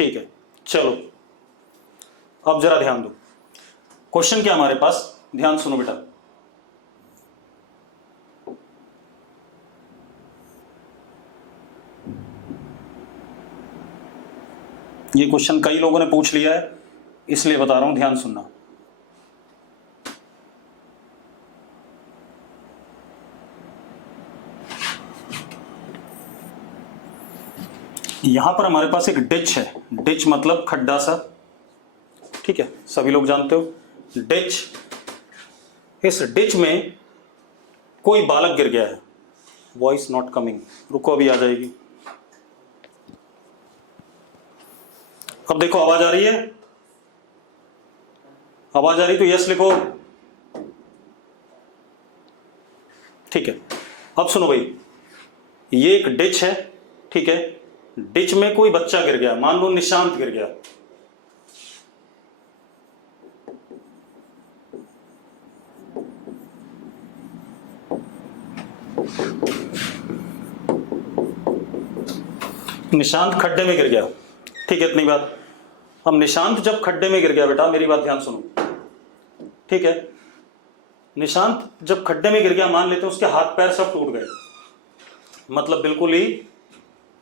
ठीक है, चलो अब जरा ध्यान दो। क्वेश्चन क्या हमारे पास, ध्यान सुनो बेटा। ये क्वेश्चन कई लोगों ने पूछ लिया है, इसलिए बता रहा हूं, ध्यान सुनना। यहां पर हमारे पास एक डिच है, डिच मतलब खड्डा सा, ठीक है, सभी लोग जानते हो डिच। इस डिच में कोई बालक गिर गया है। वॉइस नॉट कमिंग, रुको अभी आ जाएगी। अब देखो आवाज आ रही है, आवाज आ रही तो यस लिखो। ठीक है, अब सुनो भाई, ये एक डिच है, ठीक है, डिच में कोई बच्चा गिर गया, मान लो निशांत गिर गया। निशांत खड्डे में गिर गया, ठीक है, इतनी बात। अब निशांत जब खड्डे में गिर गया, बेटा मेरी बात ध्यान सुनो, ठीक है, निशांत जब खड्डे में गिर गया, मान लेते हैं उसके हाथ पैर सब टूट गए, मतलब बिल्कुल ही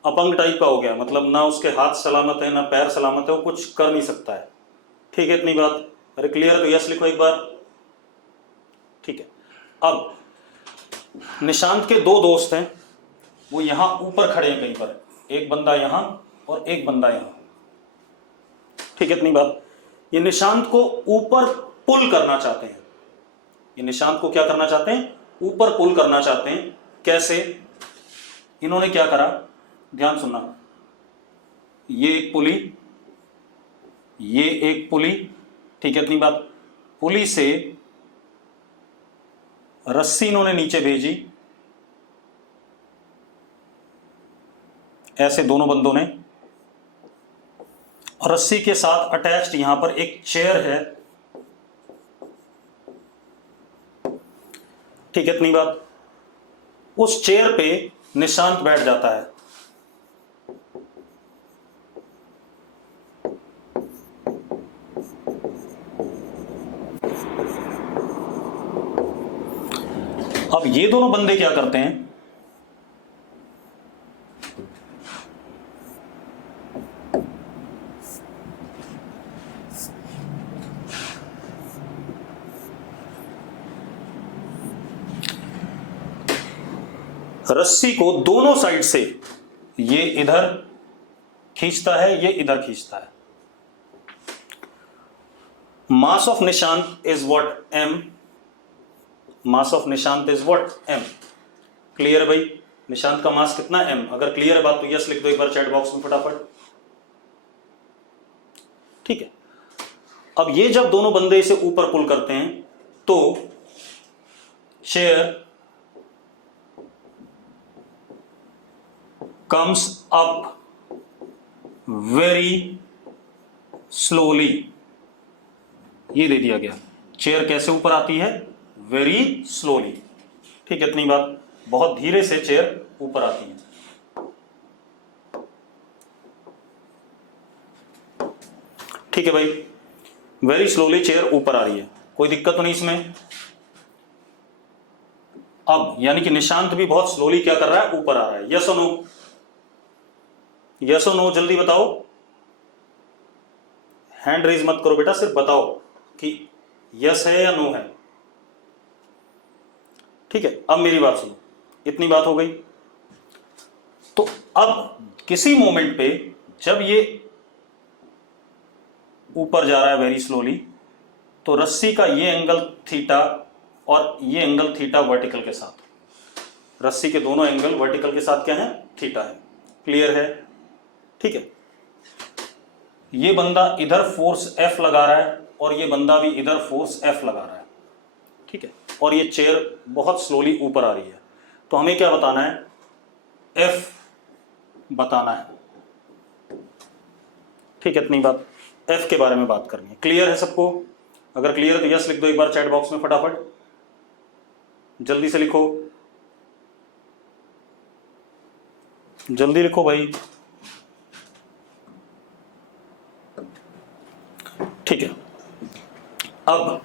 अपंग टाइप का हो गया, मतलब ना उसके हाथ सलामत है ना पैर सलामत है, वो कुछ कर नहीं सकता है, ठीक है, इतनी बात। अरे क्लियर है तो यस लिखो एक बार, ठीक है। अब निशांत के दो दोस्त हैं, वो यहां ऊपर खड़े हैं कहीं पर, एक बंदा यहां और एक बंदा यहां, ठीक है, इतनी बात। ये निशांत को ऊपर पुल करना चाहते हैं, ये निशांत को क्या करना चाहते हैं, ऊपर पुल करना चाहते हैं। कैसे? इन्होंने क्या करा, ध्यान सुनना, ये एक पुली, ये एक पुली, ठीक है, इतनी बात। पुली से रस्सी इन्होंने नीचे भेजी, ऐसे दोनों बंदों ने, और रस्सी के साथ अटैच्ड यहां पर एक चेयर है, ठीक है, इतनी बात। उस चेयर पे निशांत बैठ जाता है, अब ये दोनों बंदे क्या करते हैं, रस्सी को दोनों साइड से, ये इधर खींचता है, ये इधर खींचता है। Mass of Nishant is what, M, mass of Nishant is what, M. Clear है भाई, निशांत का मास कितना, एम। अगर क्लियर है बात तो यस लिख दो एक बार चैट बॉक्स में फटाफट, ठीक है। अब ये जब दोनों बंदे इसे ऊपर पुल करते हैं तो chair comes up very slowly, ये दे दिया गया, चेयर कैसे ऊपर आती है, वेरी स्लोली, ठीक है, इतनी बात। बहुत धीरे से चेयर ऊपर आती है, ठीक है भाई, वेरी स्लोली चेयर ऊपर आ रही है, कोई दिक्कत तो नहीं इसमें। अब यानी कि निशांत भी बहुत स्लोली क्या कर रहा है, ऊपर आ रहा है। यस और नो, यस और नो, जल्दी बताओ, हैंड रेज मत करो बेटा, सिर्फ बताओ कि यस है या नो है, ठीक है। अब मेरी बात सुनो, इतनी बात हो गई। तो अब किसी मोमेंट पे जब ये ऊपर जा रहा है वेरी स्लोली, तो रस्सी का ये एंगल थीटा और ये एंगल थीटा वर्टिकल के साथ, रस्सी के दोनों एंगल वर्टिकल के साथ क्या है, थीटा है। क्लियर है, ठीक है। ये बंदा इधर फोर्स F लगा रहा है और ये बंदा भी इधर फोर्स F लगा रहा है, ठीक है, और ये चेयर बहुत स्लोली ऊपर आ रही है। तो हमें क्या बताना है, F बताना है, ठीक है, इतनी बात। F के बारे में बात करनी है। क्लियर है सबको? अगर क्लियर है तो यस लिख दो एक बार चैट बॉक्स में फटाफट, जल्दी से लिखो, जल्दी लिखो भाई। अब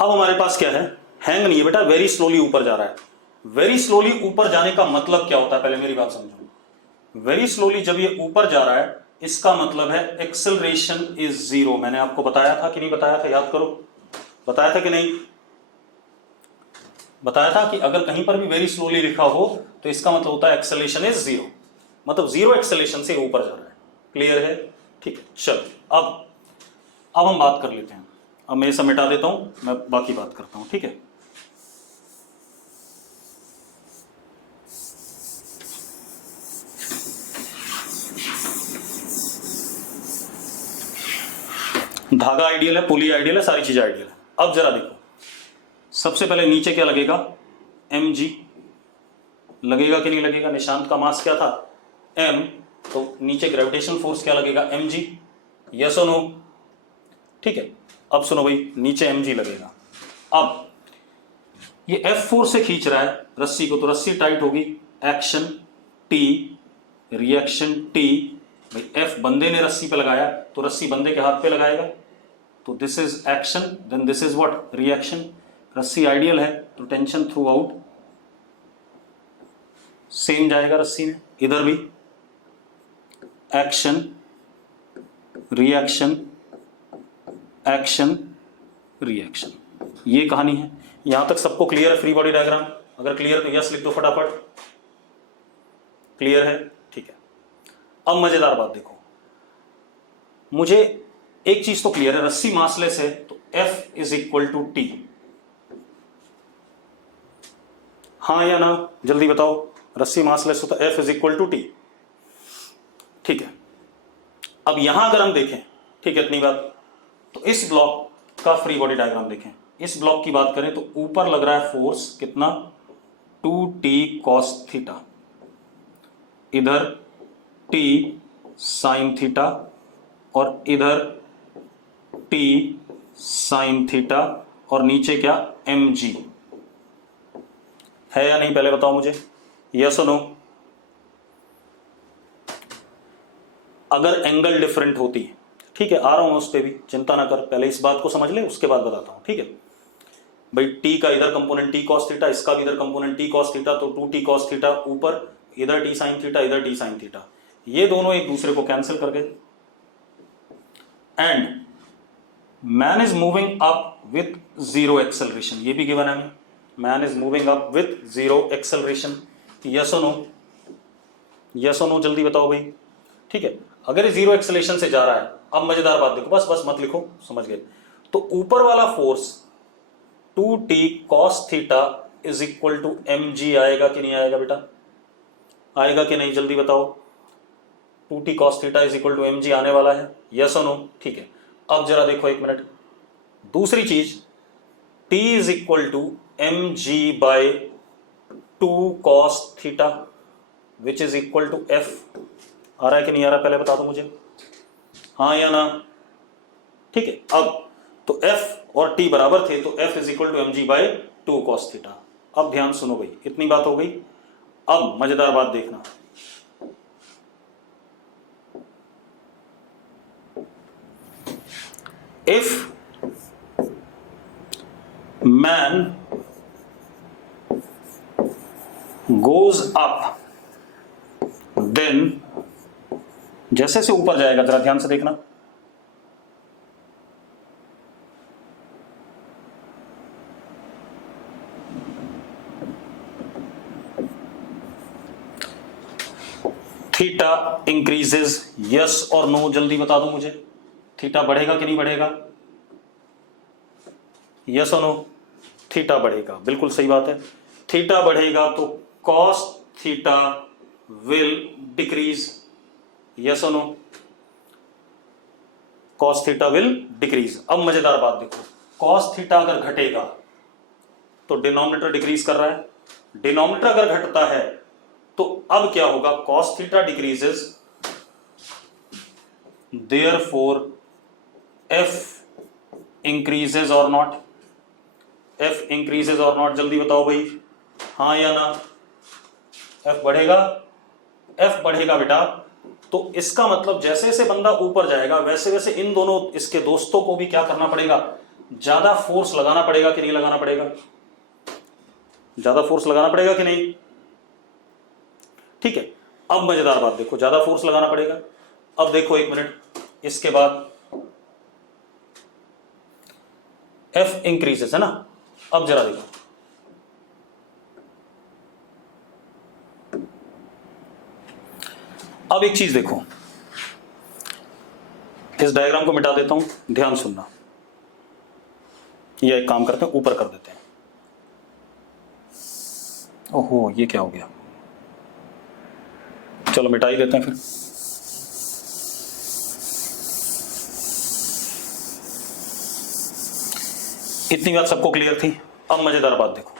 हमारे पास क्या है, हैंग नहीं है बेटा, वेरी स्लोली ऊपर जा रहा है। वेरी स्लोली ऊपर जाने का मतलब क्या होता है, पहले मेरी बात समझो। वेरी स्लोली जब ये ऊपर जा रहा है, इसका मतलब है एक्सेलरेशन इज 0। मैंने आपको बताया था कि नहीं बताया था, याद करो, बताया था कि नहीं बताया था कि अगर कहीं पर भी वेरी स्लोली लिखा हो तो इसका मतलब होता है एक्सेलरेशन इज 0, मतलब 0 एक्सेलरेशन से ऊपर जा रहा है। क्लियर है? ठीक है, चलो अब हम बात कर लेते हैं। अब मैं ये सब मिटा देता हूं, मैं बाकी बात करता हूं, ठीक है। धागा आइडियल है, पुली आइडियल है, सारी चीजें आइडियल है। अब जरा देखो, सबसे पहले नीचे क्या लगेगा, mg लगेगा कि नहीं लगेगा। निशांत का मास क्या था, m, तो नीचे ग्रेविटेशनल फोर्स क्या लगेगा, mg। यस और नो? ठीक है, अब सुनो भाई, नीचे mg लगेगा। अब ये F फोर्स से खींच रहा है रस्सी को, तो रस्सी टाइट होगी, एक्शन T, रिएक्शन T। भाई F बंदे ने रस्सी पे लगाया तो रस्सी बंदे के हाथ पे लगाएगा, तो this is action, then this is what, reaction. रस्सी आइडियल है तो टेंशन थ्रू आउट सेम जाएगा रस्सी में, इधर भी एक्शन रिएक्शन एक्शन रिएक्शन। ये कहानी है। यहां तक सबको क्लियर है फ्री बॉडी डायग्राम? अगर क्लियर तो यस लिख दो फटाफट। क्लियर है? ठीक है। अब मजेदार बात देखो, मुझे एक चीज तो क्लियर है, रस्सी मासलेस है तो F is equal to T। हाँ या ना, जल्दी बताओ। रस्सी मासलेस हो तो F is equal to T। ठीक है, अब यहां अगर हम देखें, ठीक है, इतनी बात, तो इस ब्लॉक का फ्री बॉडी डायग्राम देखें। इस ब्लॉक की बात करें तो ऊपर लग रहा है फोर्स कितना, 2t cos थीटा, इधर t sin थीटा और इधर t sin थीटा, और नीचे क्या, mg है या नहीं, पहले बताओ मुझे, यस और नो? अगर एंगल डिफरेंट होती, ठीक है, आ रहा हूं उस पर भी, चिंता ना कर, पहले इस बात को समझ ले उसके बाद बताता हूं, ठीक है भाई। t का इधर कंपोनेंट t cos थीटा, इसका भी इधर कंपोनेंट t cos थीटा, तो 2t cos थीटा ऊपर, इधर t sin थीटा, इधर t sin थीटा, ये दोनों एक दूसरे को कैंसिल कर गए। And man is moving up with 0 acceleration, ये भी गिवन है, man is moving up with 0 acceleration. Yes और नो? यस और नो जल्दी बताओ भाई। ठीक है, अगर ये 0 एक्सेलरेशन से जा रहा है, अब मजेदार बात देखो, बस मत लिखो, समझ गए, तो ऊपर वाला force 2t cos theta is equal to mg आएगा कि नहीं आएगा बेटा, आएगा कि नहीं, जल्दी बताओ। 2t cos theta is equal to mg आने वाला है, यस और नो? ठीक है, अब जरा देखो एक मिनट, दूसरी चीज, t is equal to mg by 2 cos theta which is equal to f। आ रहा है कि नहीं आ रहा, पहले बता दो मुझे, हाँ या ना? ठीक है, अब तो f और t बराबर थे, तो f is equal to mg by 2 cos theta. अब ध्यान सुनो भाई, इतनी बात हो गई। अब मजेदार बात देखना, if man goes up, then जैसे से ऊपर जाएगा, जरा ध्यान से देखना, थीटा इंक्रीजेस, यस और नो जल्दी बता दो मुझे, थीटा बढ़ेगा कि नहीं बढ़ेगा, यस और नो? थीटा बढ़ेगा, बिल्कुल सही बात है, थीटा बढ़ेगा तो cos theta will decrease, yes और no? Cos theta will decrease. अब मजेदार बात देखो, कॉस थीटा अगर घटेगा तो डिनोमिनेटर डिक्रीज कर रहा है, डिनोमिनेटर अगर घटता है तो अब क्या होगा, cos theta decreases, therefore F increases और नॉट, एफ इंक्रीजेस और नॉट, जल्दी बताओ भाई, हाँ या ना? एफ बढ़ेगा, एफ बढ़ेगा बेटा, तो इसका मतलब जैसे जैसे बंदा ऊपर जाएगा वैसे वैसे इन दोनों इसके दोस्तों को भी क्या करना पड़ेगा, ज्यादा फोर्स लगाना पड़ेगा कि नहीं लगाना पड़ेगा? ज्यादा फोर्स लगाना पड़ेगा कि नहीं? ठीक है, अब मजेदार बात देखो, ज्यादा फोर्स लगाना पड़ेगा। अब देखो एक मिनट, इसके बाद F इंक्रीजेस है ना। अब जरा देखो, अब एक चीज देखो, इस डायग्राम को मिटा देता हूं, ध्यान सुनना। ये एक काम करते हैं, ऊपर कर देते हैं। ओहो, ये क्या हो गया? चलो मिटा ही देते हैं फिर। इतनी बात सबको क्लियर थी? अब मजेदार बात देखो,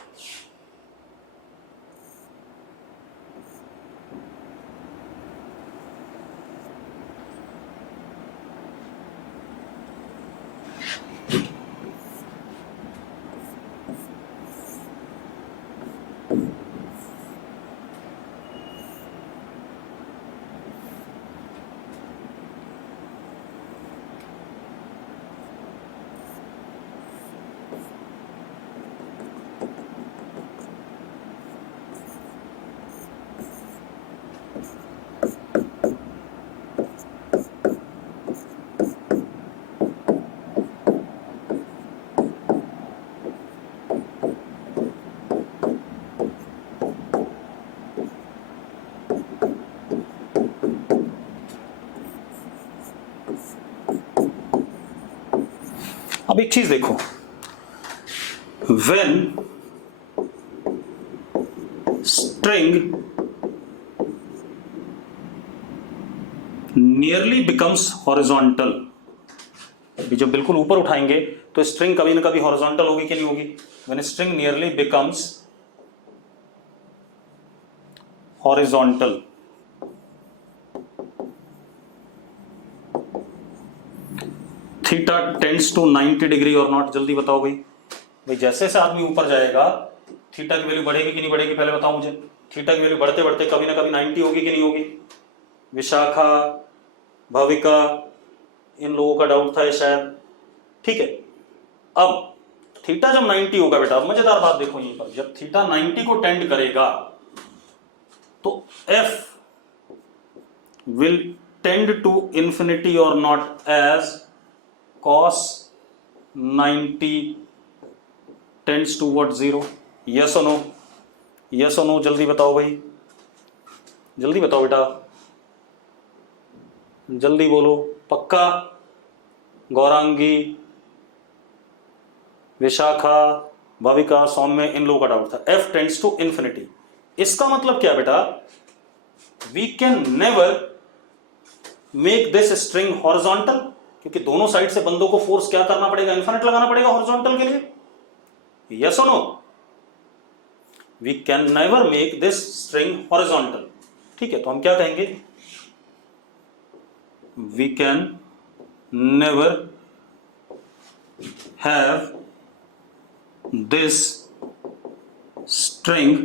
अब एक चीज देखो, when string nearly becomes horizontal, अभी जब बिल्कुल ऊपर उठाएंगे तो स्ट्रिंग कभी ना कभी हॉरिजॉन्टल होगी कि नहीं होगी? when string nearly becomes horizontal, theta tends to 90 degree और नॉट। जल्दी बताओ भाई, जैसे से आदमी ऊपर जाएगा थीटा की वैल्यू बढ़ेगी कि नहीं बढ़ेगी? पहले बताओ मुझे। थीटा की वैल्यू बढ़ते बढ़ते कभी ना कभी 90 होगी कि नहीं होगी? विशाखा, भविका, इन लोगों का डाउट था ये शायद। ठीक है, अब थीटा जब 90 होगा बेटा, अब मजेदार बात देखो यहीं पर, जब थीटा 90 को टेंड करेगा तो F will tend to infinity or not as cos 90 tends toward 0? yes or no? yes or no? जल्दी बताओ भाई, जल्दी बताओ बेटा, जल्दी बोलो। पक्का? गौरांगी, विशाखा, भाविका, सौम्य, इन लोगों का डाउट था। F टेंड्स टू इन्फिनिटी, इसका मतलब क्या बेटा? We can never make this string horizontal, क्योंकि दोनों साइड से बंदों को फोर्स क्या करना पड़ेगा? इन्फिनिट लगाना पड़ेगा हॉरिजॉन्टल के लिए। यस और no? We can never make this string horizontal. ठीक है, तो हम क्या कहेंगे? We can never have this string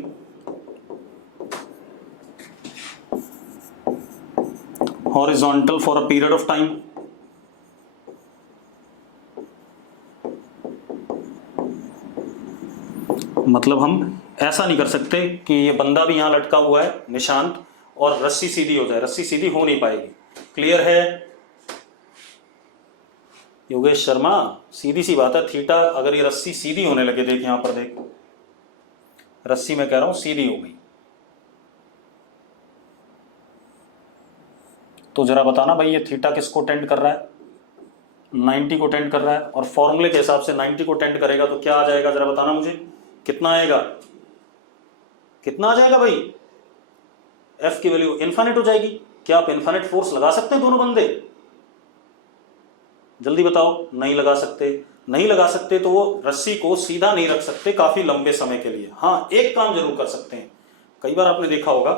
horizontal for a period of time. मतलब हम ऐसा नहीं कर सकते कि ये बंदा भी यहां लटका हुआ है निशांत और रस्सी सीधी हो जाए, रस्सी सीधी हो नहीं पाएगी। क्लियर है योगेश शर्मा? सीधी सी बात है, थीटा अगर ये रस्सी सीधी होने लगे, देख यहां पर देख, रस्सी मैं कह रहा हूं सीधी हो गई, तो जरा बताना भाई ये थीटा किसको टेंड कर रहा है? 90 को टेंड कर रहा है, और फॉर्मूले के हिसाब से 90 को टेंड करेगा तो क्या आ जाएगा? जरा बताना मुझे, कितना आएगा? कितना आ जाएगा भाई? एफ की वैल्यू इनफाइनाइट हो जाएगी। क्या आप इनफाइनाइट फोर्स लगा सकते हैं दोनों बंदे? जल्दी बताओ। नहीं लगा सकते। नहीं लगा सकते तो वो रस्सी को सीधा नहीं रख सकते काफी लंबे समय के लिए। हाँ, एक काम जरूर कर सकते हैं, कई बार आपने देखा होगा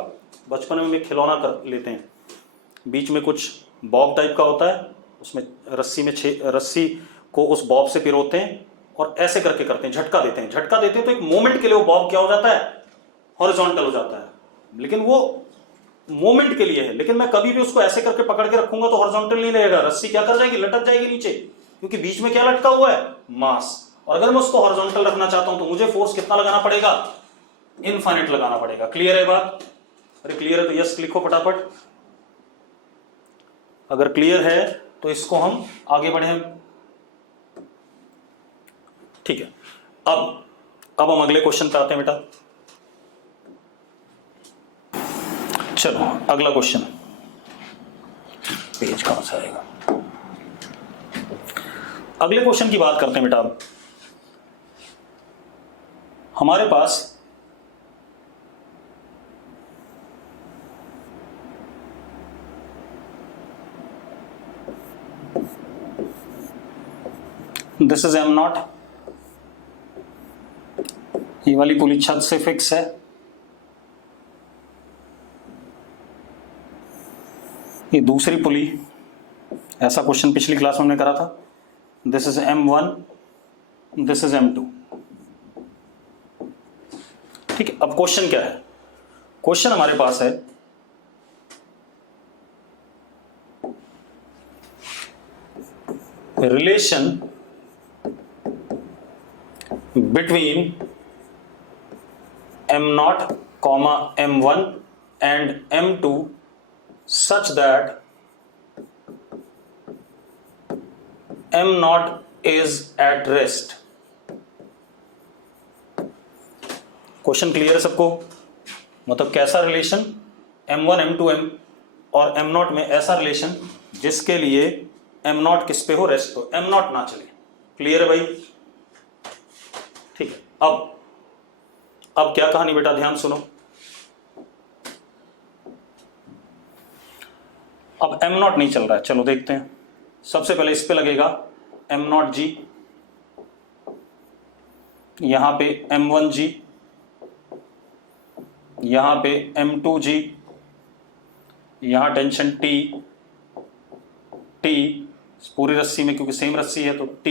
बचपन में खिलौना कर लेते हैं, बीच में कुछ बॉब टाइप का होता है, उसमें रस्सी को उस बॉब से पिरोते हैं और ऐसे करके करते हैं, झटका देते हैं। झटका देते हैं तो एक मोमेंट के लिए वो बॉब क्या हो जाता है? हॉरिजॉन्टल हो जाता है। लेकिन वो मोमेंट के लिए है, लेकिन मैं कभी भी उसको ऐसे करके पकड़ के रखूंगा तो हॉरिजॉन्टल नहीं रहेगा, रस्सी क्या कर जाएगी? लटक जाएगी नीचे, क्योंकि बीच में क्या लटका हुआ है, मास। और अगर मैं उसको हॉरिजॉन्टल रखना चाहता हूं तो मुझे फोर्स कितना लगाना पड़ेगा, इनफाइनाइट लगाना पड़ेगा। क्लियर है बात? अरे क्लियर है तो यस लिखो फटाफट। अगर क्लियर है तो इसको हम आगे बढ़े। ठीक है, अब हम अगले क्वेश्चन पे आते हैं बेटा। चलो अगला क्वेश्चन, पेज कहां से आएगा। अगले क्वेश्चन की बात करते हैं बेटा। अब हमारे पास दिस इज m नॉट, ये वाली पुली छत से फिक्स है, ये दूसरी पुली, ऐसा क्वेश्चन पिछली क्लास में हमने करा था। This is m1, this is m2। ठीक है, अब क्वेश्चन क्या है? क्वेश्चन हमारे पास है relation between m0, m1 and m2 such that m0 is at rest। Question clear है सबको? मतलब कैसा रिलेशन, m1 m2 m और m0 में ऐसा रिलेशन जिसके लिए m0 किस पे हो, रेस्ट हो, m0 ना चले। क्लियर है भाई? ठीक है, अब क्या कहानी बेटा, ध्यान सुनो। अब m0 नहीं चल रहा है, चलो देखते हैं। सबसे पहले इस पे लगेगा m0g, यहां पे m1g, यहां पे m2g, यहां टेंशन T पूरी रस्सी में, क्योंकि सेम रस्सी है तो T।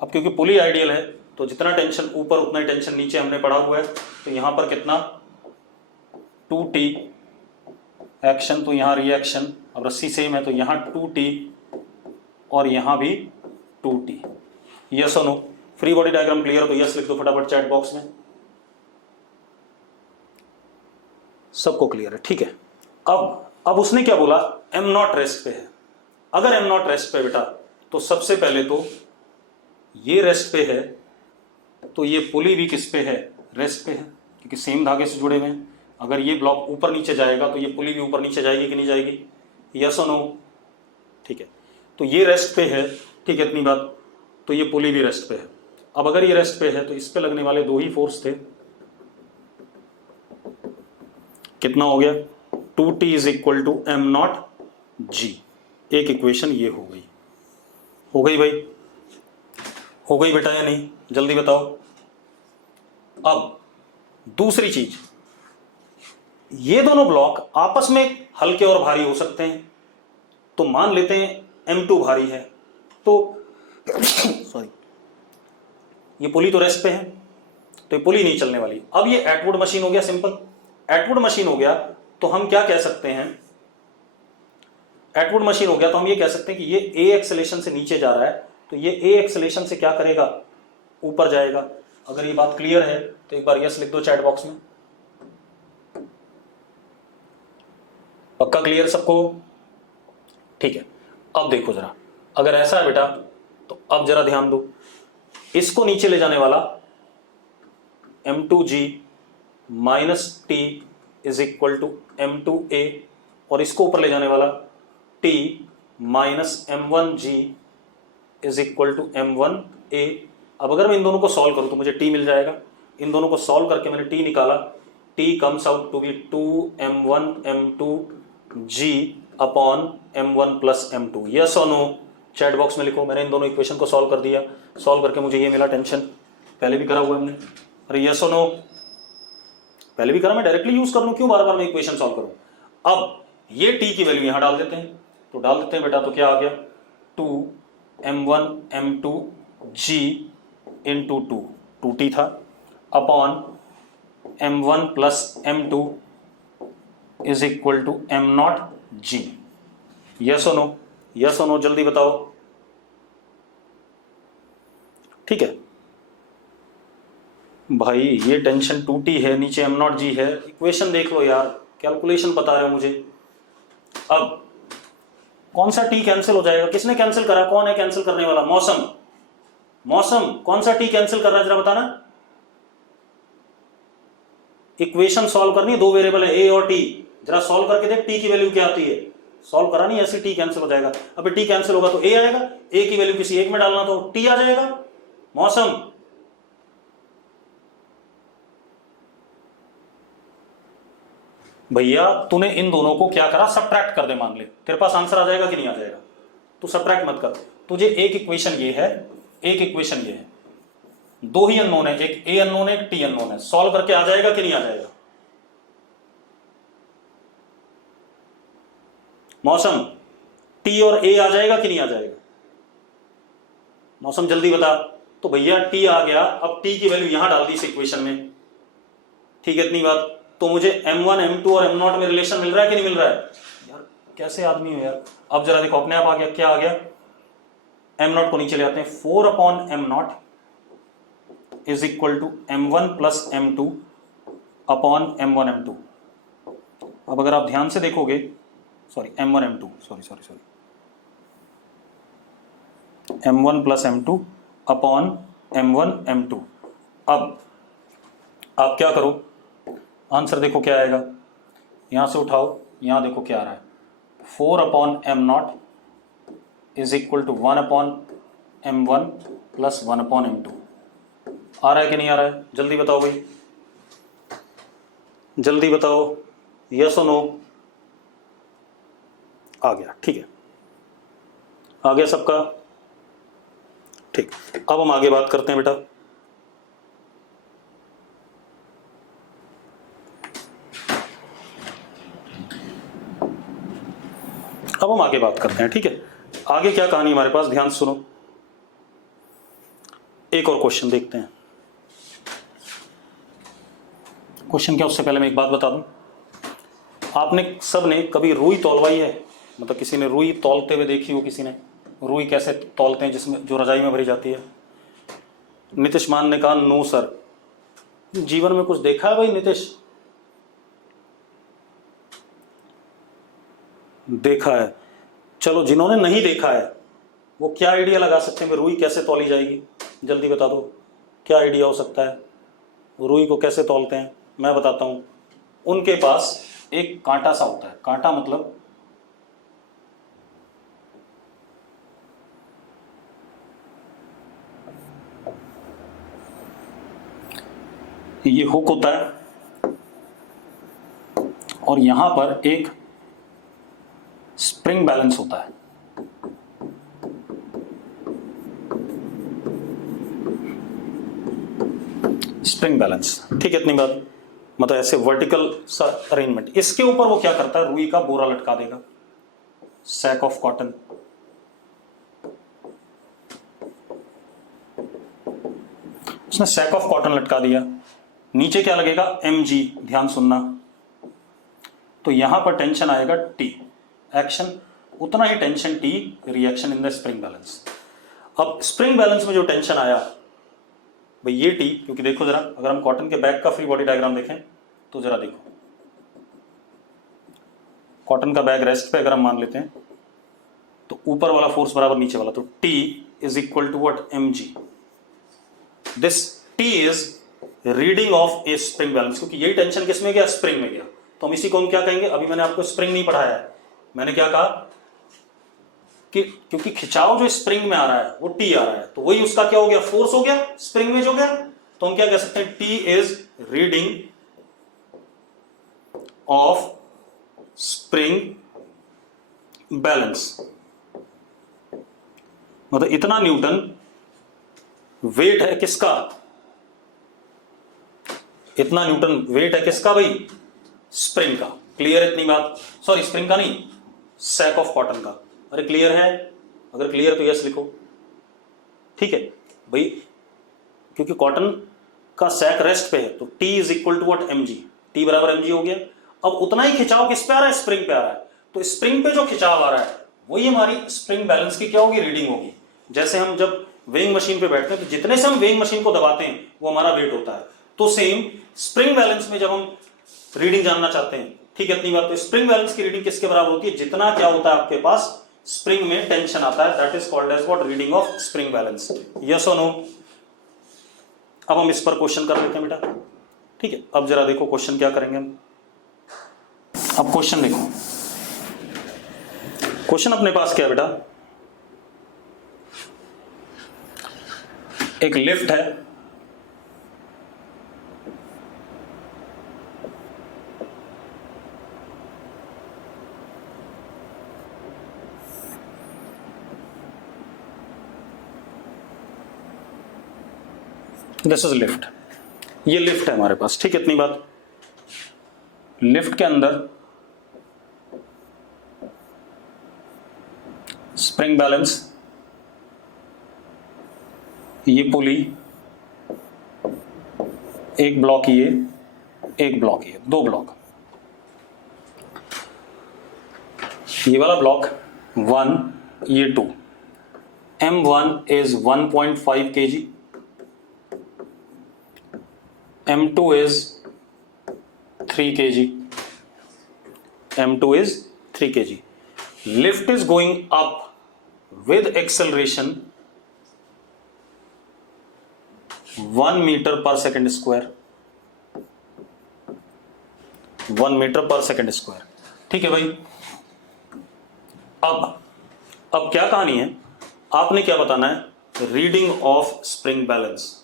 अब क्योंकि पुली आइडियल है तो जितना टेंशन ऊपर उतना ही टेंशन नीचे हमने पढ़ा हुआ है, तो यहां पर कितना 2T एक्शन, तो यहां रिएक्शन। अब रस्सी सेम है तो यहां 2T और यहां भी 2T। यस और no? Free body diagram clear हो तो यस लिख दो फटाफट चैट बॉक्स में। सबको क्लियर है? ठीक है, अब उसने क्या बोला, m0 रेस्ट पे है। अगर m0 रेस्ट पे बेटा, तो सबसे पहले तो ये रेस्ट पे है, तो ये पुली भी किस पे है, रेस्ट पे है, क्योंकि सेम धागे से जुड़े हुए हैं। अगर ये ब्लॉक ऊपर नीचे जाएगा तो ये पुली भी ऊपर नीचे जाएगी कि नहीं जाएगी? यस और नो? ठीक है, तो ये रेस्ट पे है, ठीक है, इतनी बात। तो ये पुली भी रेस्ट पे है। अब अगर ये रेस्ट पे है तो इस पे लगने वाले दो ही फोर्स थे, कितना हो गया, 2T is equal to m0g। एक इक्वेशन ये हो गई भाई, हो गई बेटा या नहीं? जल्दी बताओ। अब दूसरी चीज, ये दोनों ब्लॉक आपस में हल्के और भारी हो सकते हैं, तो मान लेते हैं m2 भारी है, तो सॉरी, ये पुली तो रेस्ट पे है तो ये पुली नहीं चलने वाली। अब ये एटवुड मशीन हो गया, सिंपल एटवुड मशीन हो गया, तो हम क्या कह सकते हैं, एटवुड मशीन हो गया तो हम ये कह सकते हैं कि ये a एक्सेलेरेशन से नीचे जा रहा है, तो ये a एक्सेलेरेशन से क्या करेगा, ऊपर जाएगा। अगर ये बात क्लियर है तो एक बार यस लिख दो चैट बॉक्स में। पक्का क्लियर सबको? ठीक है, अब देखो जरा, अगर ऐसा है बेटा तो अब जरा ध्यान दो, इसको नीचे ले जाने वाला m2g minus T is equal to m2a, और इसको ऊपर ले जाने वाला T minus m1g is equal to m1a। अब अगर मैं इन दोनों को सॉल्व करूं तो मुझे T मिल जाएगा। इन दोनों को सॉल्व करके मैंने T निकाला, T comes out to be 2m1 m2g upon m1 plus m2। Yes और नो? चैट बॉक्स में लिखो। मैंने इन दोनों इक्वेशन को सॉल्व कर दिया, सॉल्व करके मुझे ये मिला, टेंशन पहले भी करा हुआ हमने। अरे यस और नो? पहले भी करा, मैं डायरेक्टली यूज कर लूं, क्यों बार बार मैं इक्वेशन सॉल्व करूं। अब ये T की वैल्यू यहां डाल देते हैं, तो डाल देते हैं बेटा, तो क्या आ गया, 2m1 m2g इंटू 2T था upon m1 plus m2 is equal to m0g। Yes और नो? यस और नो? जल्दी बताओ। ठीक है भाई, ये टेंशन टूटी है, नीचे एम नॉट जी है, इक्वेशन देख लो यार, कैलकुलेशन पता है मुझे। अब कौन सा टी कैंसिल हो जाएगा, किसने कैंसिल करा, कौन है कैंसिल करने वाला, मौसम। मौसम कौन सा टी कैंसिल कर रहा है जरा बताना। इक्वेशन सॉल्व करनी है, दो वेरिएबल है ए और टी, जरा सॉल्व करके देख टी की वैल्यू क्या आती है। सॉल्व करा नहीं, ऐसे टी कैंसिल हो जाएगा। अब टी कैंसिल होगा तो ए आएगा, ए की वैल्यू किसी एक में डालना तो टी आ जाएगा। मौसम भैया तूने इन दोनों को क्या करा, सब्ट्रैक्ट कर दे, मान ले तेरे पास आंसर आ जाएगा कि नहीं आ जाएगा। तू सब्ट्रैक्ट मत कर, तुझे एक इक्वेशन ये है, एक इक्वेशन ये है, दो ही अननोन है, एक ए अननोन है, एक टी अननोन है, सॉल्व करके आ जाएगा कि नहीं आ जाएगा। मौसम टी और ए आ जाएगा कि नहीं आ जाएगा, मौसम जल्दी बता। तो भैया टी आ गया, अब टी की वैल्यू यहां डाल दी इस इक्वेशन में, ठीक है इतनी बात। तो मुझे m1 m2 और m0 में रिलेशन मिल रहा है कि नहीं मिल रहा है। यार कैसे आदमी हो यार। अब जरा देखो अपने आप आ गया, क्या आ गया, m0 को नीचे ले आते हैं, 4/m0 is equal to m1 plus m2 upon m1 m2। अब अगर आप ध्यान से देखोगे, sorry m1 m2, sorry m1 plus m2 upon m1 m2। अब आप क्या करो, आंसर देखो क्या आएगा, यहां से उठाओ, यहां देखो क्या आ रहा है, 4/m0 is equal to 1/m1 plus 1/m2। आ रहा है कि नहीं आ रहा है, जल्दी बताओ भाई, जल्दी बताओ, यस और नो। आ गया, ठीक है, आ गया सबका, ठीक। अब हम आगे बात करते हैं बेटा। अब हम आगे बात करते हैं, ठीक है। आगे क्या कहानी हमारे पास, ध्यान से सुनो, एक और क्वेश्चन देखते हैं। क्वेश्चन क्या, उससे पहले मैं एक बात बता दूं, आपने सब ने कभी रुई तौलवाई है, मतलब किसी ने रुई तौलते हुए देखी हो, किसी ने रुई कैसे तौलते हैं, जिसमें जो रजाई में भरी जाती है। नीतीश मान ने कहा नो सर। जीवन में कुछ देखा है भाई नीतीश, देखा है। चलो जिन्होंने नहीं देखा है वो क्या आइडिया लगा सकते हैं, रुई कैसे तौली जाएगी, जल्दी बता दो, क्या आइडिया हो सकता है, रुई को कैसे तौलते हैं। मैं बताता हूं, उनके पास एक कांटा सा होता है, कांटा मतलब ये हुक होता है, और यहां पर एक स्प्रिंग बैलेंस होता है। स्प्रिंग बैलेंस, ठीक है इतनी बात, मतलब ऐसे वर्टिकल सा अरेंजमेंट। इसके ऊपर वो क्या करता है, रुई का बोरा लटका देगा, सैक ऑफ कॉटन। उसने सैक ऑफ कॉटन लटका दिया, नीचे क्या लगेगा, mg, ध्यान सुनना। तो यहां पर टेंशन आएगा T, एक्शन उतना ही tension T, reaction in the spring balance. अब स्प्रिंग बैलेंस में जो टेंशन आया भाई ये T, क्योंकि देखो जरा, अगर हम कॉटन के बैग का फ्री बॉडी डायग्राम देखें तो जरा देखो, कॉटन का बैग रेस्ट पे अगर हम मान लेते हैं तो ऊपर वाला फोर्स बराबर नीचे वाला, तो T is equal to what, mg। This T is reading of a spring balance, क्योंकि यही टेंशन किस में गया, स्प्रिंग में गया। तो हम इसी को हम क्या कहेंगे, अभी मैंने आपको स्प्रिंग नहीं पढ़ाया है, मैंने क्या कहा कि क्योंकि खिंचाव जो स्प्रिंग में आ रहा है वो T आ रहा है, तो वही उसका क्या हो गया, फोर्स हो गया स्प्रिंग में जो गया। तो हम क्या कह सकते हैं, T is reading of spring balance, मतलब इतना न्यूटन वेट है किसका, इतना न्यूटन वेट है किसका भाई, स्प्रिंग का। क्लियर इतनी बात, सॉरी स्प्रिंग का नहीं, सैक ऑफ कॉटन का। अरे क्लियर है, अगर क्लियर तो यस लिखो, ठीक है भाई, क्योंकि कॉटन का सैक रेस्ट पे है, तो T is equal to what, mg। T बराबर mg हो गया। अब उतना ही खिंचाव किस पे आ रहा है, स्प्रिंग पे आ रहा है, तो स्प्रिंग पे जो खिंचाव आ रहा है वही हमारी स्प्रिंग बैलेंस की क्या होगी, रीडिंग होगी। जैसे हम जब वेइंग मशीन पे बैठते हैं तो जितने से हम वेइंग मशीन को दबाते हैं वो हमारा वेट होता है। तो सेम स्प्रिंग बैलेंस में जब हम रीडिंग जानना चाहते हैं, ठीक है, इतनी बात, तो स्प्रिंग बैलेंस की रीडिंग किसके बराबर होती है, जितना क्या होता है आपके पास स्प्रिंग में टेंशन आता है, that is called as what, reading of spring balance. Yes और नो? अब हम इस पर क्वेश्चन कर लेते हैं बेटा, ठीक है। अब जरा देखो क्वेश्चन क्या करेंगे हम। अब क्वेश्चन देखो, क्वेश्चन अपने पास क्या है बेटा, एक लिफ्ट है, दिस इज लिफ्ट, ये लिफ्ट है हमारे पास, ठीक है, इतनी बात। लिफ्ट के अंदर स्प्रिंग बैलेंस, ये पुली, एक ब्लॉक ये, एक ब्लॉक ये, दो ब्लॉक। ये वाला ब्लॉक 1, ये 2, M1 is 1.5 kg, M2 is 3 kg, M2 is 3 kg. Lift is going up with acceleration 1 meter per second square, 1 meter per second square, ठीक है भाई। अब क्या कहानी है, आपने क्या बताना है, reading of spring balance.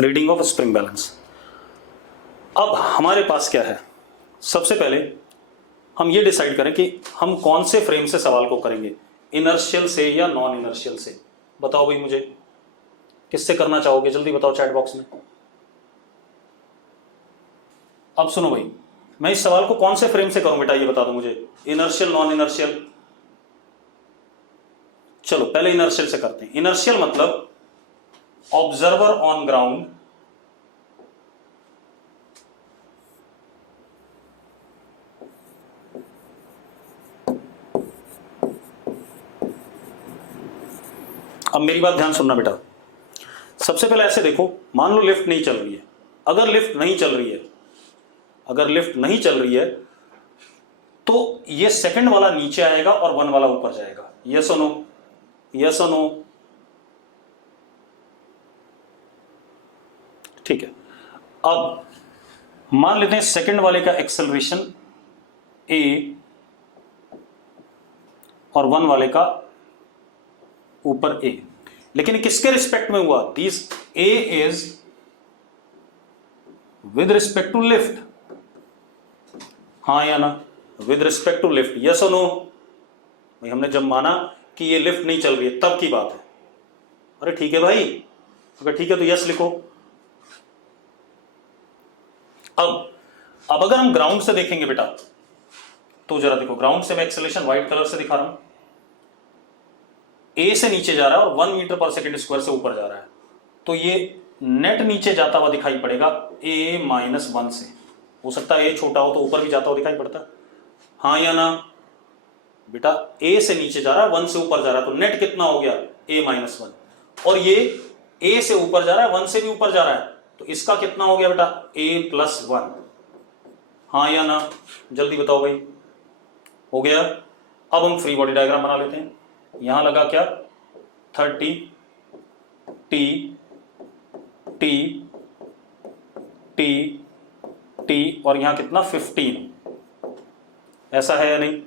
Reading of spring balance. अब हमारे पास क्या है, सबसे पहले हम ये डिसाइड करें कि हम कौन से फ्रेम से सवाल को करेंगे, इनर्शियल से या नॉन इनर्शियल से। बताओ भाई मुझे, किससे करना चाहोगे, जल्दी बताओ चैट बॉक्स में। अब सुनो भाई, मैं इस सवाल को कौन से फ्रेम से करूं बेटा, ये बता दो मुझे, इनर्शियल नॉन इनर्शियल। चलो पहले इनर्शियल से करते हैं। इनर्शियल मतलब ऑब्जर्वर ऑन ग्राउंड अब मेरी बात ध्यान सुनना बेटा, सबसे पहले ऐसे देखो, मान लो लिफ्ट नहीं चल रही है। अगर लिफ्ट नहीं चल रही है, अगर लिफ्ट नहीं चल रही है तो ये सेकंड वाला नीचे आएगा और 1 वाला ऊपर जाएगा। यस और नो? यस और नो? ठीक है। अब मान लेते हैं सेकंड वाले का एक्सेलरेशन a और 1 वाले का ऊपर a, लेकिन किसके रिस्पेक्ट में हुआ, this a is with respect to lift, हाँ या ना, with respect to lift. Yes और नो? भाई हमने जब माना कि ये लिफ्ट नहीं चल रही है तब की बात है। अरे ठीक है भाई, अगर ठीक है तो यस लिखो। अब अगर हम ग्राउंड से देखेंगे बेटा, तो जरा देखो, ग्राउंड से मैं एक्सेलरेशन व्हाइट कलर से दिखा रहा हूं, ए से नीचे जा रहा है और 1 मीटर पर सेकेंड स्क्वायर से ऊपर जा रहा है, तो ये नेट नीचे जाता हुआ दिखाई पड़ेगा a-1 से। हो सकता है ए छोटा हो तो ऊपर भी जाता हुआ दिखाई पड़ता, हाँ या ना बेटा? ए से नीचे जा रहा है, 1 से ऊपर जा रहा है, तो नेट कितना हो गया, a-1, और ये ए से ऊपर जा रहा है, 1 से भी ऊपर जा रहा है, तो इसका कितना हो गया बेटा, a+1, हाँ या ना? जल्दी बताओ भाई, हो गया। अब हम फ्री बॉडी डायग्राम बना लेते हैं। यहां लगा क्या, 30 T T T T और यहां कितना, 15। ऐसा है या नहीं?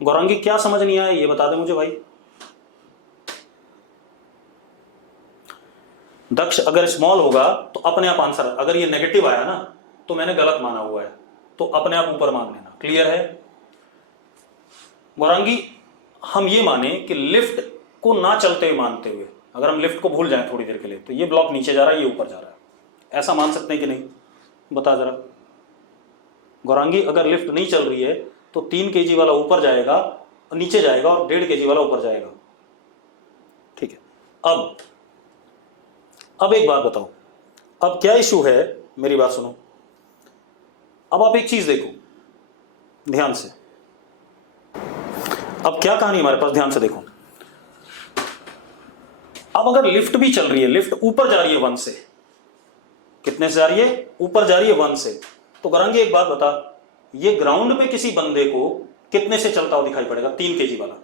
गौरांगी क्या समझ नहीं आया ये बता दे मुझे भाई। दक्ष, अगर स्मॉल होगा तो अपने आप आंसर, अगर ये नेगेटिव आया ना तो मैंने गलत माना हुआ है, तो अपने आप ऊपर मान लेना। क्लियर है गौरांगी? हम ये माने कि लिफ्ट को ना चलते हुए मानते हुए, अगर हम लिफ्ट को भूल जाएं थोड़ी देर के लिए, तो ये ब्लॉक नीचे जा रहा है, ये ऊपर जा रहा है, ऐसा मान सकते हैं कि नहीं? बता जरा गौरांगी। अगर लिफ्ट नहीं चल रही है तो 3 kg वाला ऊपर जाएगा, नीचे जाएगा, और 1.5 kg वाला ऊपर जाएगा। ठीक है। अब एक बात बताओ, अब क्या इशू है, मेरी बात सुनो। अब आप एक चीज देखो ध्यान से। अब क्या कहानी हमारे पास, ध्यान से देखो। अब अगर लिफ्ट भी चल रही है, लिफ्ट ऊपर जा रही है 1 से, कितने से जा रही है? ऊपर जा रही है 1 से। तो गौरांगी एक बात बता, ये ग्राउंड पे किसी बंदे को कितने से चलता हुआ दिखाई पड़ेगा? 3 kg वाला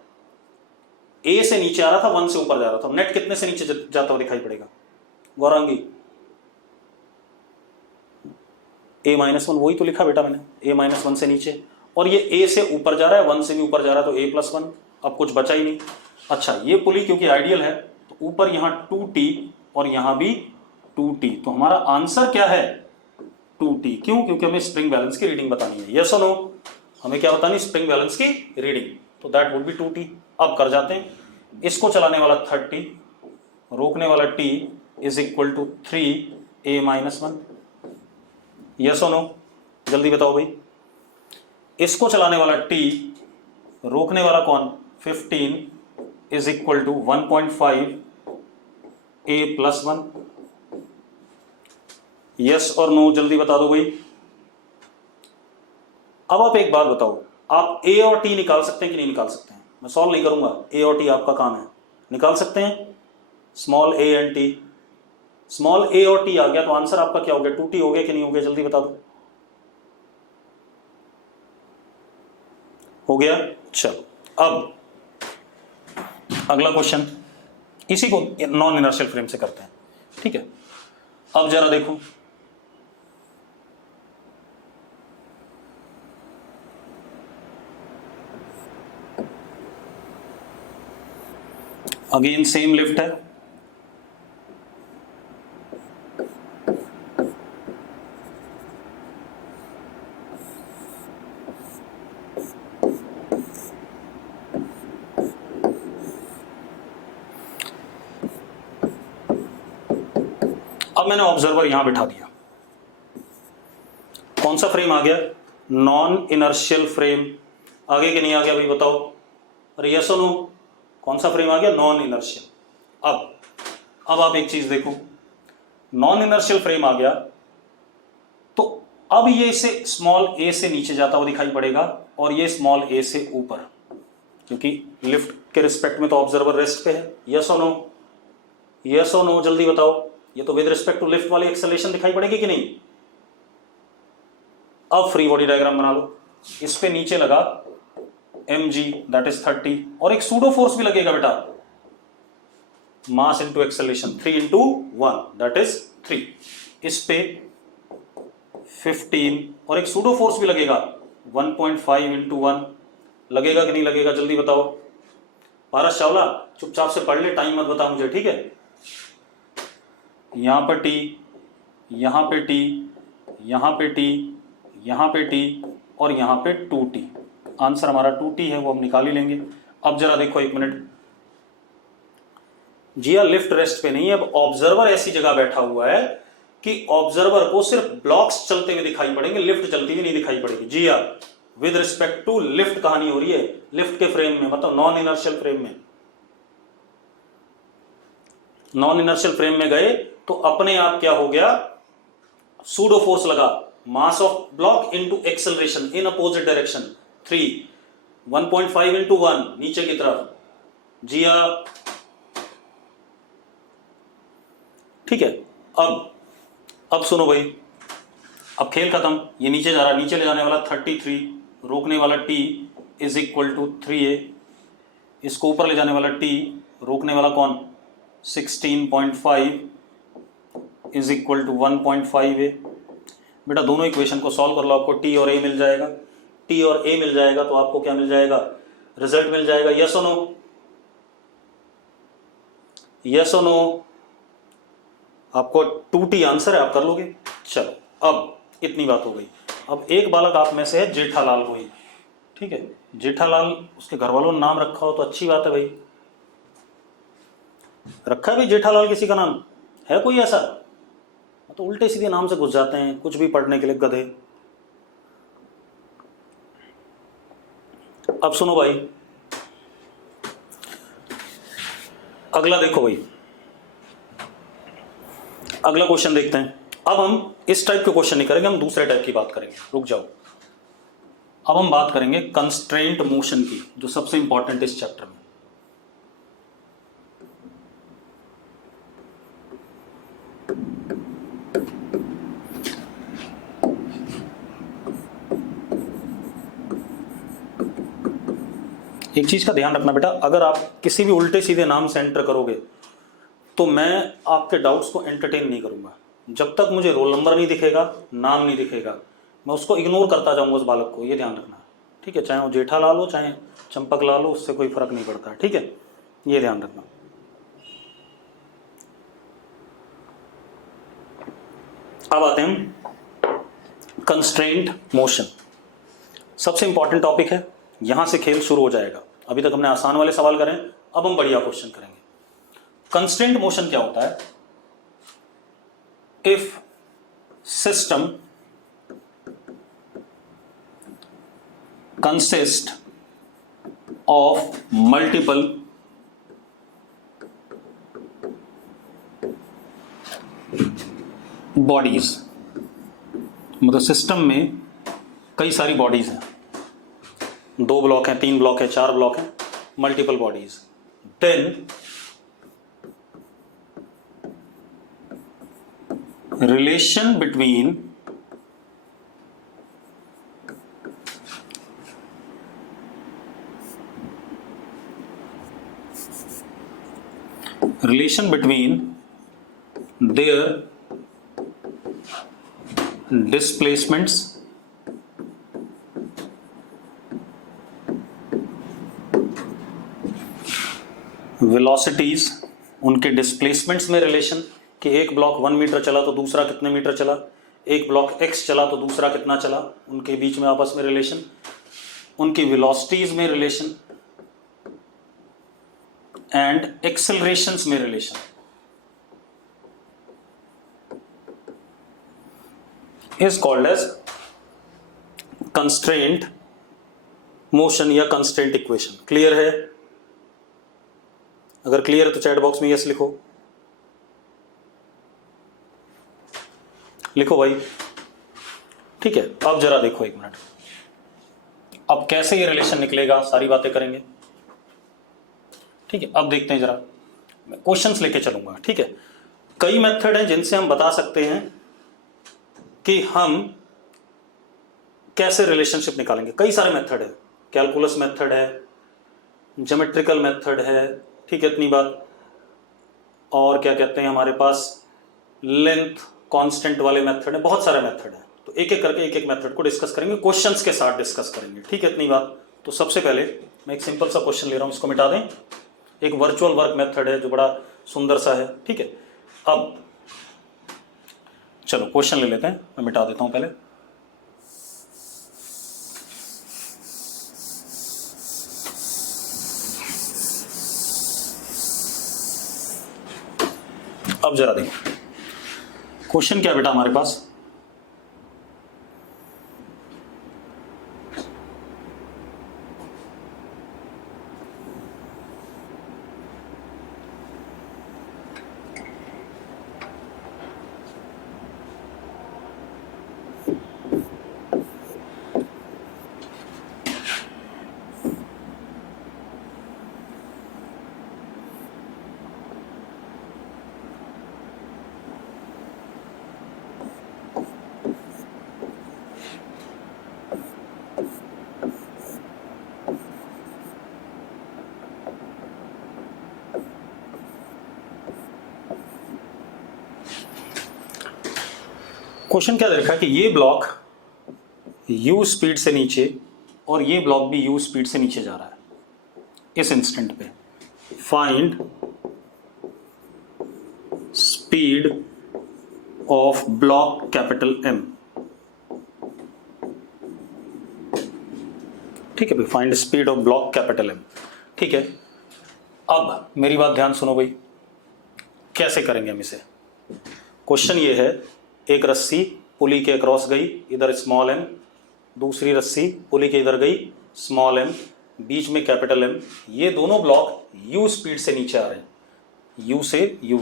ए से नीचे आ रहा था, 1 से ऊपर जा रहा था, नेट कितने से नीचे जाता हुआ दिखाई पड़ेगा गौरांगी? A-1, वही तो लिखा बेटा मैंने, A-1 से नीचे, और ये ए से ऊपर जा रहा है, 1 से भी ऊपर जा रहा है, तो A+1। अब कुछ बचा ही नहीं। अच्छा, ये पुली क्योंकि आइडियल है तो ऊपर यहां 2t और यहां भी 2t, तो हमारा आंसर क्या है? 2t। क्यों? क्योंकि हमें स्प्रिंग बैलेंस की रीडिंग बतानी है। यस और नो? हमें क्या बतानी? स्प्रिंग बैलेंस की रीडिंग, तो दैट वुड बी 2t। अब कर जाते हैं। इसको चलाने वाला 30, रोकने वाला t is equal to 3A-1। Yes और नो? जल्दी बताओ भाई। इसको चलाने वाला t, रोकने वाला कौन? 15 is equal to 1.5A+1। Yes और नो? जल्दी बता दो भाई। अब आप एक बात बताओ, आप a और t निकाल सकते हैं कि नहीं निकाल सकते हैं? मैं सॉल्व नहीं करूंगा, a और t आपका काम है, निकाल सकते हैं। Small a and t, small a और t आ गया तो आंसर आपका क्या हो गया? 2t हो गया कि नहीं हो गया? जल्दी बता दो। हो गया? चलो अब अगला क्वेश्चन, इसी को नॉन इनर्शियल फ्रेम से करते हैं, ठीक है? अब जरा देखो, अगेन सेम लिफ्ट है, अब मैंने ऑब्जर्वर यहां बिठा दिया। कौन सा फ्रेम आ गया? Non inertial frame. आगे कि नहीं आ गया भाई बताओ? अरे यस और नो? कौन सा फ्रेम आ गया? Non inertial. अब आप एक चीज देखो, नॉन इनर्शियल फ्रेम आ गया तो अब ये इसे स्मॉल a से नीचे जाता हुआ दिखाई पड़ेगा और ये स्मॉल a से ऊपर, क्योंकि लिफ्ट के रिस्पेक्ट में तो ऑब्जर्वर रेस्ट पे है। यस और नो? यस और नो? जल्दी बताओ। ये तो विद रिस्पेक्ट टू लिफ्ट वाली एक्सेलरेशन दिखाई पड़ेगी कि नहीं? अब फ्री बॉडी डायग्राम बना लो। इस पे नीचे लगा mg दैट इज 30 और एक सूडो फोर्स भी लगेगा बेटा, mass into acceleration 3 into 1 that is 3। इस पे 15 और एक सूडो फोर्स भी लगेगा 1.5 इंटू 1। लगेगा कि नहीं लगेगा? जल्दी बताओ। पारस चावला चुपचाप से पढ़ ले, टाइम मत बता मुझे, ठीक है? यहां पर t, यहां पे t, यहां पे t, यहां पे t और यहां पे 2t। आंसर हमारा 2t है, वो हम निकाल ही लेंगे। अब जरा देखो एक मिनट, जिया लिफ्ट रेस्ट पे नहीं है, अब ऑब्जर्वर ऐसी जगह बैठा हुआ है कि ऑब्जर्वर को सिर्फ ब्लॉक्स चलते हुए दिखाई पड़ेंगे, लिफ्ट चलती हुई नहीं दिखाई पड़ेगी। जिया विद रिस्पेक्ट टू लिफ्ट कहानी हो रही है, लिफ्ट के फ्रेम में, मतलब नॉन इनर्शियल फ्रेम में। नॉन इनर्शियल फ्रेम में गए तो अपने आप क्या हो गया? सूडो फोर्स लगा, mass of block into acceleration in opposite direction 3, 1.5 into 1 नीचे की तरफ। जिया ठीक है? अब सुनो भाई, अब खेल खत्म। ये नीचे जा रहा, नीचे ले जाने वाला 33, रोकने वाला t is equal to 3a। इसको ऊपर ले जाने वाला t, रोकने वाला कौन? 16.5 इज इक्वल टू 1.5a। बेटा दोनों इक्वेशन को सॉल्व कर लो, आपको t और a मिल जाएगा। t और a मिल जाएगा तो आपको क्या मिल जाएगा? रिजल्ट मिल जाएगा। यस और नो? यस और नो? आपको 2t आंसर है, आप कर लोगे। चलो अब इतनी बात हो गई। अब एक बालक आप में से है जेठालाल कोई, ठीक है? जेठालाल, उसके घर वालों ने नाम रखा हो तो अच्छी बात है भाई। रखा है भाई जेठालाल किसी का नाम? है कोई ऐसा? तो उल्टे सीधे नाम से घुस जाते हैं कुछ भी पढ़ने के लिए, गधे। अब सुनो भाई, अगला देखो भाई, अगला क्वेश्चन देखते हैं। अब हम इस टाइप के क्वेश्चन नहीं करेंगे, हम दूसरे टाइप की बात करेंगे। रुक जाओ, अब हम बात करेंगे कंस्ट्रेंट मोशन की, जो सबसे इंपॉर्टेंट इस चैप्टर में। एक चीज का ध्यान रखना बेटा, अगर आप किसी भी उल्टे सीधे नाम से एंटर करोगे तो मैं आपके डाउट्स को एंटरटेन नहीं करूंगा। जब तक मुझे रोल नंबर नहीं दिखेगा, नाम नहीं दिखेगा, मैं उसको इग्नोर करता जाऊंगा उस बालक को, ये ध्यान रखना, ठीक है। चाहे वो जेठालाल हो चाहे चंपक लाल हो, उससे कोई फर्क नहीं पड़ता, ठीक है, ये ध्यान रखना। अब आते हैं कंस्ट्रेंट मोशन, सबसे इंपॉर्टेंट टॉपिक है, यहां से खेल शुरू हो जाएगा। अभी तक हमने आसान वाले सवाल करें, अब हम बढ़िया क्वेश्चन करेंगे। कंस्ट्रेंट मोशन क्या होता है? If system consist of multiple bodies, मतलब सिस्टम में कई सारी बॉडीज हैं, 2 ब्लॉक हैं, 3 ब्लॉक है, 4 ब्लॉक हैं, multiple bodies, then relation between their displacements velocities, उनके डिस्प्लेसमेंट्स में रिलेशन, कि एक ब्लॉक 1 मीटर चला तो दूसरा कितने मीटर चला, एक ब्लॉक x चला तो दूसरा कितना चला, उनके बीच में आपस में रिलेशन, उनकी वेलोसिटीज में रिलेशन एंड एक्सेलरेशंस में relation. Is called as constraint motion या कंस्ट्रेंट इक्वेशन। क्लियर है? अगर क्लियर है तो चैट बॉक्स में यस लिखो, लिखो भाई, ठीक है। अब जरा देखो 1 मिनट, अब कैसे ये रिलेशन निकलेगा, सारी बातें करेंगे, ठीक है। अब देखते हैं, जरा मैं क्वेश्चंस लेके चलूंगा, ठीक है। कई मेथड हैं जिनसे हम बता सकते हैं कि हम कैसे रिलेशनशिप निकालेंगे। कई सारे मेथड है, कैलकुलस मेथड है, ज्योमेट्रिकल मेथड है, ठीक है, इतनी बात। और क्या कहते हैं हमारे पास, लेंथ कांस्टेंट वाले मेथड है, बहुत सारे मेथड है। तो एक एक करके एक एक मेथड को डिस्कस करेंगे, क्वेश्चंस के साथ डिस्कस करेंगे, ठीक है, इतनी बात। तो सबसे पहले मैं एक सिंपल सा क्वेश्चन ले रहा हूं, इसको मिटा दें। एक वर्चुअल वर्क मेथड है जो बड़ा सुंदर सा है, ठीक है। अब चलो क्वेश्चन ले लेते हैं, मैं मिटा देता हूं पहले। अब जरा देखो क्वेश्चन क्या बेटा हमारे पास, क्वेश्चन क्या दे रखा है कि ये ब्लॉक u स्पीड से नीचे और ये ब्लॉक भी u स्पीड से नीचे जा रहा है इस इंस्टेंट पे। Find speed of block capital M, ठीक है भाई, find speed of block capital M, ठीक है। अब मेरी बात ध्यान सुनो भाई, कैसे करेंगे हम इसे। क्वेश्चन ये है, एक रस्सी पुली के क्रॉस गई, इधर स्मॉल m, दूसरी रस्सी पुली के इधर गई, स्मॉल m, बीच में कैपिटल M। ये दोनों ब्लॉक u स्पीड से नीचे आ रहे हैं, u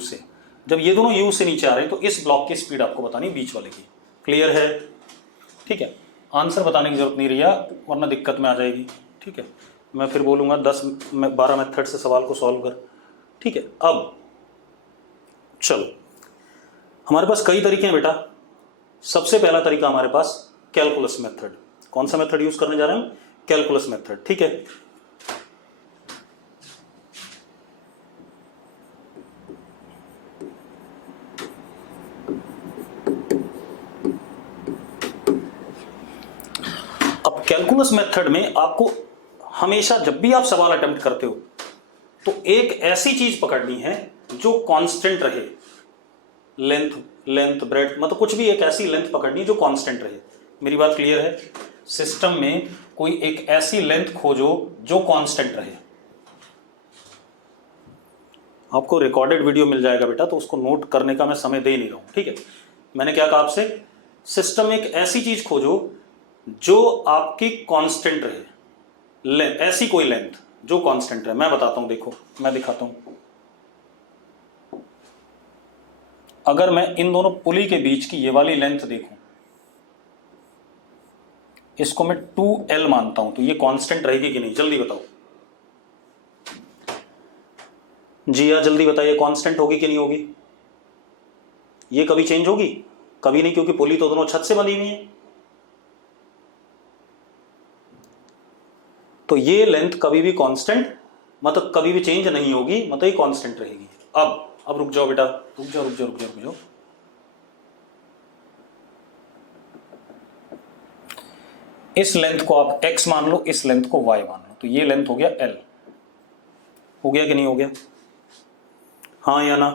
से। जब ये दोनों यू से नीचे आ रहे हैं तो इस ब्लॉक की स्पीड आपको बतानी बीच वाले की। क्लियर है? ठीक है, आंसर बताने की जरूरत नहीं रही वरना दिक्कत में आ जाएगी। ठीक है, मैं फिर बोलूँगा 10-12 मेथड से सवाल को सॉल्व कर। ठीक है, अब चलो हमारे पास कई तरीके हैं बेटा। सबसे पहला तरीका हमारे पास कैलकुलस मेथड। कौन सा मेथड यूज करने जा रहे हैं? Calculus method. ठीक है, अब कैलकुलस मेथड में आपको हमेशा जब भी आप सवाल अटेम्प्ट करते हो तो एक ऐसी चीज पकड़नी है जो कांस्टेंट रहे। लेंथ ब्रेड्थ मतलब कुछ भी एक ऐसी लेंथ पकड़नी है जो कांस्टेंट रहे। मेरी बात क्लियर है? सिस्टम में कोई एक ऐसी लेंथ खोजो जो कांस्टेंट रहे। आपको रिकॉर्डेड वीडियो मिल जाएगा बेटा, तो उसको नोट करने का मैं समय दे नहीं रहा हूं। ठीक है, मैंने क्या कहा आपसे? सिस्टम में एक ऐसी चीज खोजो जो आपकी कांस्टेंट रहे, ऐसी कोई लेंथ जो कांस्टेंट रहे। मैं बताता हूं, देखो मैं दिखाता हूं। अगर मैं इन दोनों पुली के बीच की ये वाली लेंथ देखूं, इसको मैं 2L मानता हूं, तो ये कांस्टेंट रहेगी कि नहीं? जल्दी बताओ जी, या जल्दी बताइए, कांस्टेंट होगी कि नहीं होगी? ये कभी चेंज होगी? कभी नहीं, क्योंकि पुली तो दोनों छत से बनी हुई है। तो ये लेंथ कभी भी कांस्टेंट मतलब कभी भी चेंज नहीं होगी, मतलब ये कांस्टेंट रहेगी। अब रुक जाओ बेटा, रुक जाओ। इस लेंथ को आप x मान लो, इस लेंथ को y मान लो, तो ये लेंथ हो गया L। हो गया कि नहीं हो गया? हाँ या ना?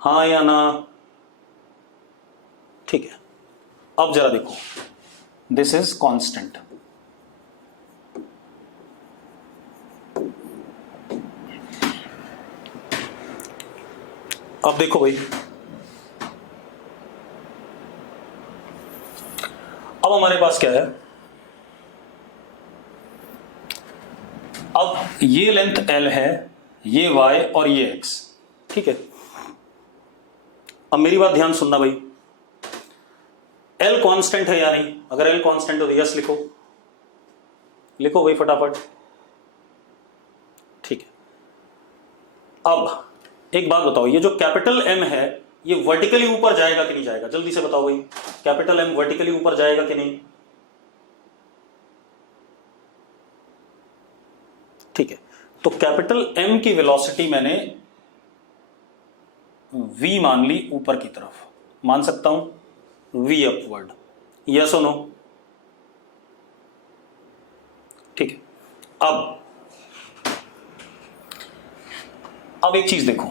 हाँ या ना? ठीक है, अब जरा देखो, दिस इज कांस्टेंट। अब देखो भाई, अब हमारे पास क्या है? अब ये लेंथ L है, ये Y और ये X। ठीक है, अब मेरी बात ध्यान सुनना भाई। L कांस्टेंट है या नहीं? अगर L कांस्टेंट हो तो यस लिखो, लिखो भाई फटाफट। ठीक है, अब एक बात बताओ, ये जो कैपिटल M है ये वर्टिकली ऊपर जाएगा कि नहीं जाएगा? जल्दी से बताओ भाई, कैपिटल M वर्टिकली ऊपर जाएगा कि नहीं? ठीक है, तो कैपिटल M की वेलोसिटी मैंने v मान ली ऊपर की तरफ, मान सकता हूं v अपवर्ड। यस और नो? ठीक है, अब एक चीज देखो,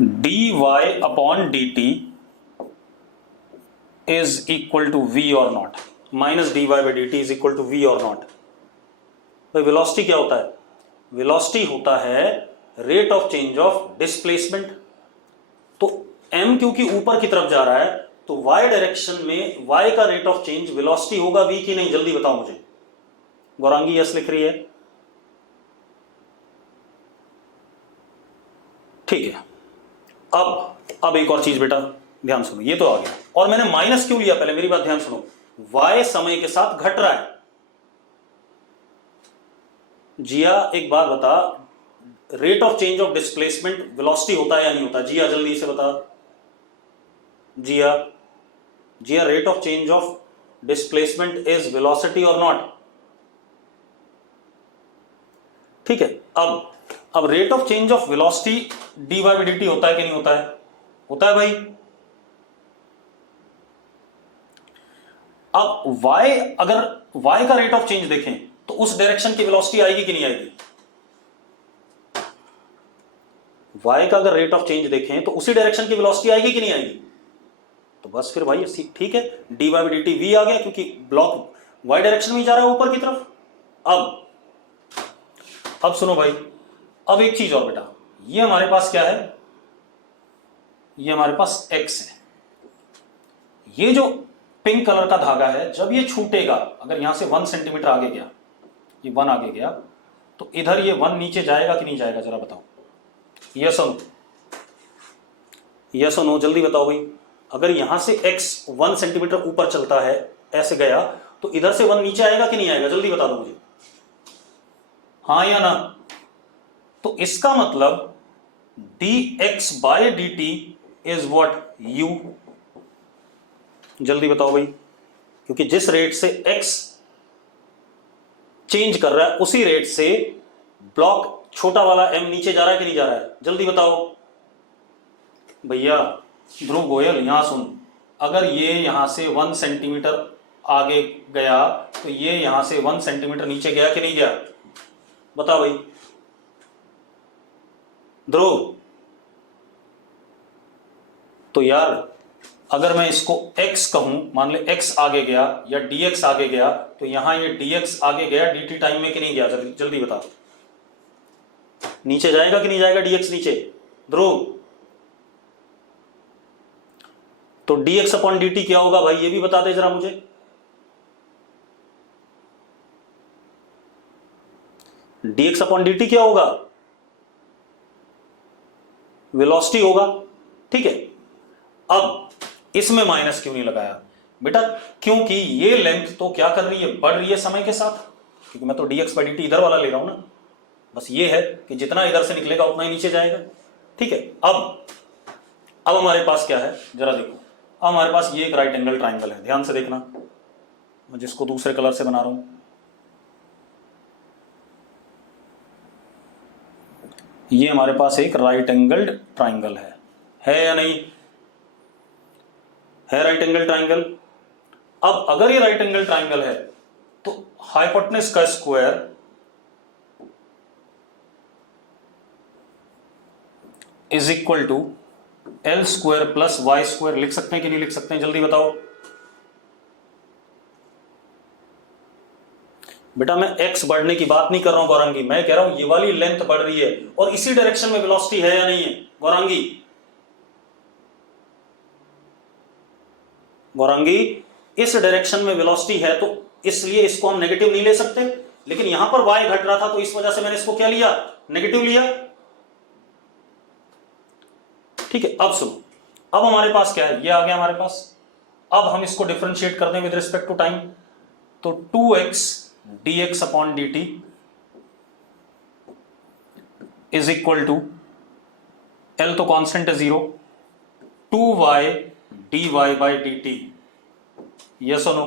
dy upon dt is equal to v और not, minus dy by dt is equal to v और नॉट। भाई वेलोसिटी क्या होता है? वेलोसिटी होता है rate of change of displacement. तो m क्योंकि ऊपर की तरफ जा रहा है तो y डायरेक्शन में y का रेट ऑफ चेंज वेलोसिटी होगा v की नहीं? जल्दी बताओ मुझे। गौरांगी यस लिख रही है। ठीक है, अब एक और चीज बेटा ध्यान सुनो, ये तो आ गया। और मैंने माइनस क्यों लिया? पहले मेरी बात ध्यान सुनो, y समय के साथ घट रहा है। जिया एक बात बता, rate of change of displacement velocity होता है या नहीं होता? जिया जल्दी से बता। Jiya rate of change of displacement is velocity और नॉट? ठीक है, अब rate of change of velocity dy by dt होता है कि नहीं होता है? होता है भाई। अब अगर y का रेट ऑफ चेंज देखें तो उस डायरेक्शन की वेलोसिटी आएगी कि नहीं आएगी? y का अगर रेट ऑफ चेंज देखें तो उसी डायरेक्शन की वेलोसिटी आएगी कि नहीं आएगी? तो बस फिर भाई ठीक है, dy बाई dt v आ गया क्योंकि ब्लॉक y डायरेक्शन में ही जा रहा है ऊपर की तरफ। अब सुनो भाई, अब एक चीज और बेटा, ये हमारे पास क्या है? ये हमारे पास x है। ये जो पिंक कलर का धागा है जब ये छूटेगा, अगर यहां से 1 सेंटीमीटर आगे गया, ये 1 आगे गया, तो इधर ये 1 नीचे जाएगा कि नहीं जाएगा? जरा बताओ। यस और नो, यस और नो, जल्दी बताओ भाई। अगर यहां से x 1 सेंटीमीटर ऊपर चलता है, ऐसे गया, तो इधर से 1 नीचे आएगा कि नहीं आएगा, जल्दी बता दो मुझे, हाँ या ना। तो इसका मतलब dx by dt is what, u। जल्दी बताओ भाई, क्योंकि जिस रेट से x चेंज कर रहा है उसी रेट से ब्लॉक छोटा वाला m नीचे जा रहा है कि नहीं जा रहा है, जल्दी बताओ भैया। ध्रुव गोयल, यहां सुन, अगर ये यहां से 1 सेंटीमीटर आगे गया तो ये यहां से 1 सेंटीमीटर नीचे गया कि नहीं गया, बताओ भाई ध्रुव। तो यार अगर मैं इसको x कहूं, मान ले x आगे गया या dx आगे गया, तो यहां ये dx आगे गया dt टाइम में कि नहीं गया, जल्दी बता, नीचे जाएगा कि नहीं जाएगा dx नीचे, ध्रुव। तो dx अपॉन dt क्या होगा भाई, ये भी बता दे जरा मुझे। dx अपॉन dt क्या होगा, वेलोसिटी होगा, ठीक है। अब इसमें माइनस क्यों नहीं लगाया बेटा, क्योंकि ये लेंथ तो क्या कर रही है, बढ़ रही है समय के साथ, क्योंकि मैं तो dx बाई dt इधर वाला ले रहा हूं ना, बस ये है कि जितना इधर से निकलेगा उतना ही नीचे जाएगा, ठीक है। अब हमारे पास क्या है जरा देखो, अब हमारे पास ये एक राइट एंगल ट्राइंगल है, ध्यान से देखना, मैं जिसको दूसरे कलर से बना रहा हूं, ये हमारे पास एक राइट एंगल्ड ट्राइंगल है या नहीं, है राइट एंगल ट्राइंगल। अब अगर ये राइट एंगल ट्राइंगल है तो हाइपोटेनस का square is equal to L square plus Y square, लिख सकते हैं कि नहीं लिख सकते हैं, जल्दी बताओ बेटा। मैं x बढ़ने की बात नहीं कर रहा हूं गौरांगी, मैं कह रहा हूं ये वाली लेंथ बढ़ रही है और इसी डायरेक्शन में वेलोसिटी है या नहीं है गौरांगी, गौरांगी इस डायरेक्शन में वेलोसिटी है, तो इसलिए इसको हम नेगेटिव नहीं ले सकते, लेकिन यहां पर y घट रहा था तो इस वजह से मैंने इसको क्या लिया, नेगेटिव लिया, ठीक है। अब सुनो, अब हमारे पास क्या है, ये आ गया हमारे पास, अब हम इसको डिफरेंशिएट करते हैं विद रिस्पेक्ट टू टाइम, तो 2x dx upon dt is equal to, L तो कांस्टेंट है 0, 2y dy by dt, yes और नो।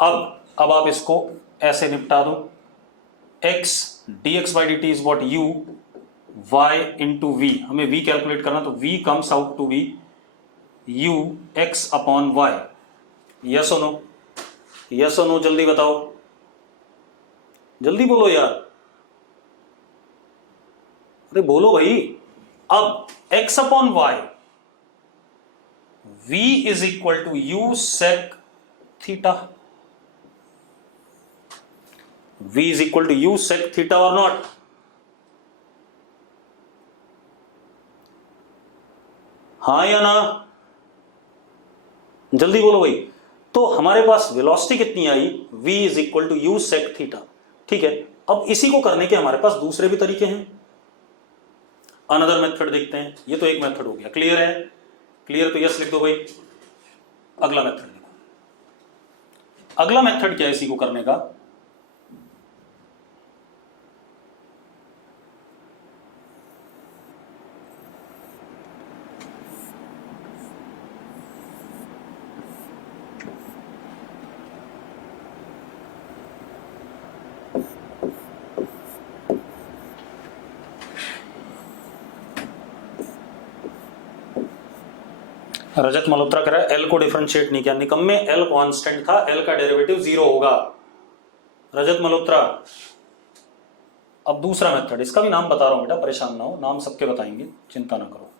अब आप इसको ऐसे निपटा दो, x dx by dt is what, u y into v, हमें v कैलकुलेट करना, तो v comes out to be u x upon y, yes और नो, यस और नो, जल्दी बताओ, जल्दी बोलो यार, अरे बोलो भाई। अब x upon y, v is equal to u sec theta, v is equal to u sec theta और नॉट, हाँ या ना, जल्दी बोलो भाई। तो हमारे पास वेलोसिटी कितनी आई, v is equal to u sec theta, ठीक है। अब इसी को करने के हमारे पास दूसरे भी तरीके हैं, अनदर मेथड देखते हैं, ये तो एक मेथड हो गया, क्लियर है, क्लियर तो यस लिख दो भाई। अगला मेथड देखो, अगला मेथड क्या है इसी को करने का, रजत मल्होत्रा कह रहा है एल को डिफरेंशिएट नहीं किया, निकम्मे एल कांस्टेंट था, एल का डेरिवेटिव 0 होगा, रजत मल्होत्रा। अब दूसरा मेथड, इसका भी नाम बता रहा हूं बेटा, परेशान ना हो, नाम सबके बताएंगे, चिंता ना करो,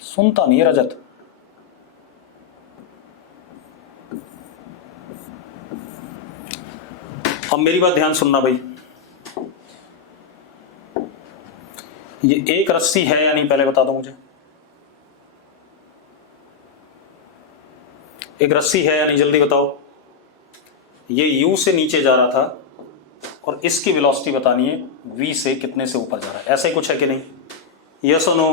सुनता नहीं है रजत। अब मेरी बात ध्यान सुनना भाई, ये एक रस्सी है या नहीं पहले बता दो मुझे, एक रस्सी है या नहीं जल्दी बताओ। ये U से नीचे जा रहा था, और इसकी वेलोसिटी बतानी है v से कितने से ऊपर जा रहा है। ऐसा ही कुछ है कि नहीं? यस और नो?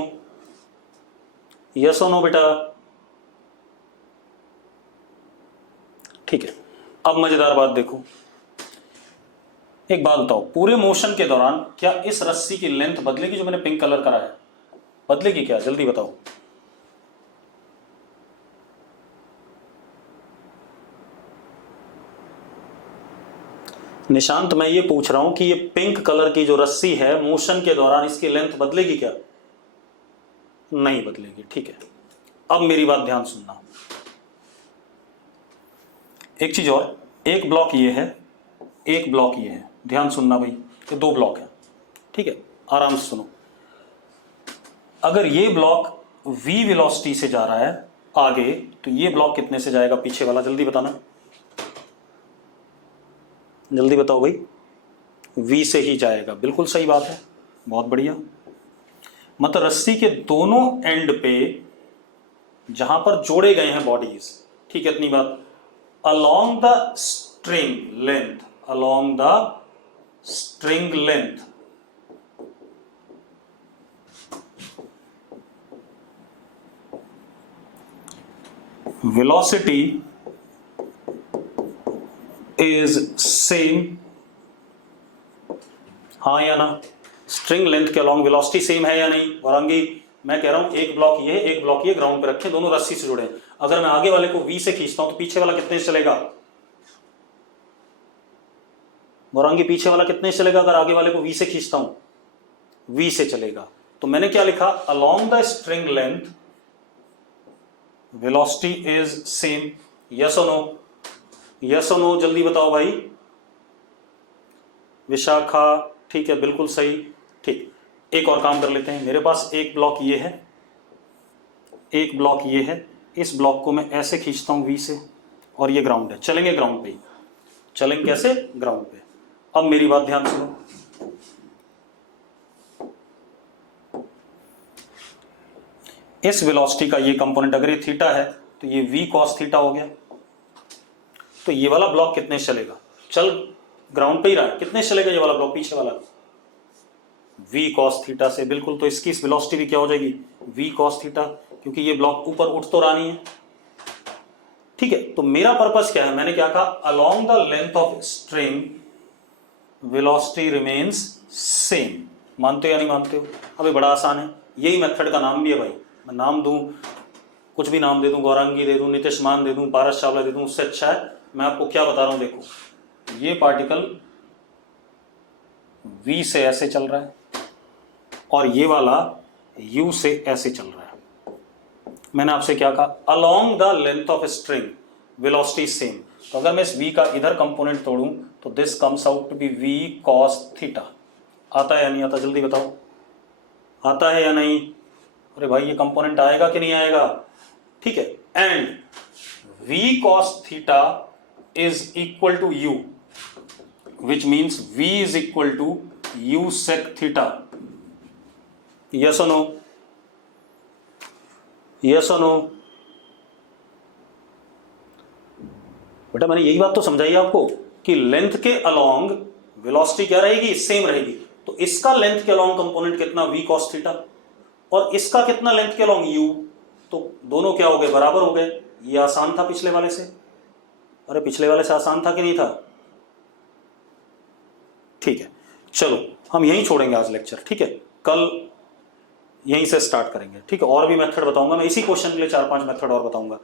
यस और नो बेटा? ठीक है। अब मजेदार बात देखो, एक बात बताओ, पूरे मोशन के दौरान क्या इस रस्सी की लेंथ बदलेगी? जो मैंने पिंक कलर करा है, बदलेगी क्या? जल्दी बताओ। निशांत, मैं ये पूछ रहा हूं कि ये पिंक कलर की जो रस्सी है, मोशन के दौरान इसकी लेंथ बदलेगी क्या? नहीं बदलेगी। ठीक है। अब मेरी बात ध्यान सुनना, एक चीज और, एक ब्लॉक ये है, एक ब्लॉक ये है, ध्यान सुनना भाई, ये दो ब्लॉक है। ठीक है, आराम से सुनो। अगर ये ब्लॉक v वेलोसिटी से जा रहा है आगे, तो ये ब्लॉक कितने से जाएगा पीछे वाला? जल्दी बताना, जल्दी बताओ भाई। v से ही जाएगा, बिल्कुल सही बात है, बहुत बढ़िया। मतलब रस्सी के दोनों एंड पे जहां पर जोड़े गए हैं बॉडीज, ठीक है, इतनी बात, along the string length, along the string length, velocity is same, हाँ या ना? स्ट्रिंग लेंथ के अलॉन्ग वेलोसिटी सेम है या नहीं? औरंगी, मैं कह रहा हूं एक ब्लॉक ये है, एक ब्लॉक ये, ग्राउंड पे रखे, दोनों रस्सी से जुड़े हैं। अगर मैं आगे वाले को v से खींचता हूं तो पीछे वाला कितने से चलेगा? औरंगी, पीछे वाला कितने से चलेगा अगर आगे वाले को v से खींचता हूं? v से चलेगा। तो मैंने क्या लिखा? along the string length velocity is same, yes or no? yes or no? जल्दी बताओ भाई। विशाखा, ठीक है, बिल्कुल सही। ठीक, एक और काम कर लेते हैं। मेरे पास एक ब्लॉक ये है, एक ब्लॉक ये है, इस ब्लॉक को मैं ऐसे खींचता हूं v से, और ये ग्राउंड है, चलेंगे ग्राउंड पे ही, चलेंगे कैसे? ग्राउंड पे। अब मेरी बात ध्यान सुनो, इस वेलोसिटी का ये कंपोनेंट अगर ये थीटा है तो ये v cos थीटा हो गया। तो ये वाला ब्लॉक कितने से चलेगा? चल ग्राउंड पे ही रहा है, कितने से चलेगा ये वाला ब्लॉक पीछे वाला? v cos थीटा से, बिल्कुल। तो इसकी इस वेलोसिटी भी क्या हो जाएगी? v cos थीटा, क्योंकि ये ब्लॉक ऊपर उठ तो रहा नहीं है। ठीक है, तो मेरा पर्पस क्या है? मैंने क्या कहा? Along the length of string velocity remains same. मानते हो या नहीं मानते हो? अभी बड़ा आसान है, यही मेथड का नाम भी है भाई। मैं नाम दूं, कुछ भी नाम दे दूं, गौरांगी दे दूं, नितिश मान दे दूं, पारस चावला दे दूं, उससे अच्छा है मैं आपको क्या बता रहा हूं। देखो, ये पार्टिकल v से ऐसे चल रहा है और ये वाला u से ऐसे चल रहा है। मैंने आपसे क्या कहा? Along the length of string velocity same. तो अगर मैं इस v का इधर कंपोनेंट तोड़ूं तो this comes out to be v cos theta. आता है या नहीं आता? जल्दी बताओ, आता है या नहीं? अरे भाई, ये कंपोनेंट आएगा कि नहीं आएगा? ठीक है, and v cos theta is equal to u, which means v is equal to u sec theta. Yes or no? Yes or no? बेटा मैंने यही बात तो समझाई आपको कि लेंथ के अलोंग वेलोसिटी क्या रहेगी? सेम रहेगी। तो इसका लेंथ के अलोंग कंपोनेंट कितना? v cos थीटा, और इसका कितना लेंथ के अलोंग u? तो दोनों क्या हो गए? बराबर हो गए। ये आसान था पिछले वाले से। अरे पिछले वाले से आसान था कि नहीं था? ठीक है, चलो हम यहीं छोड़ेंगे आज लेक्चर। ठीक है, कल यहीं से स्टार्ट करेंगे। ठीक है, और भी मेथड बताऊंगा मैं, इसी क्वेश्चन के लिए 4-5 मेथड और बताऊंगा।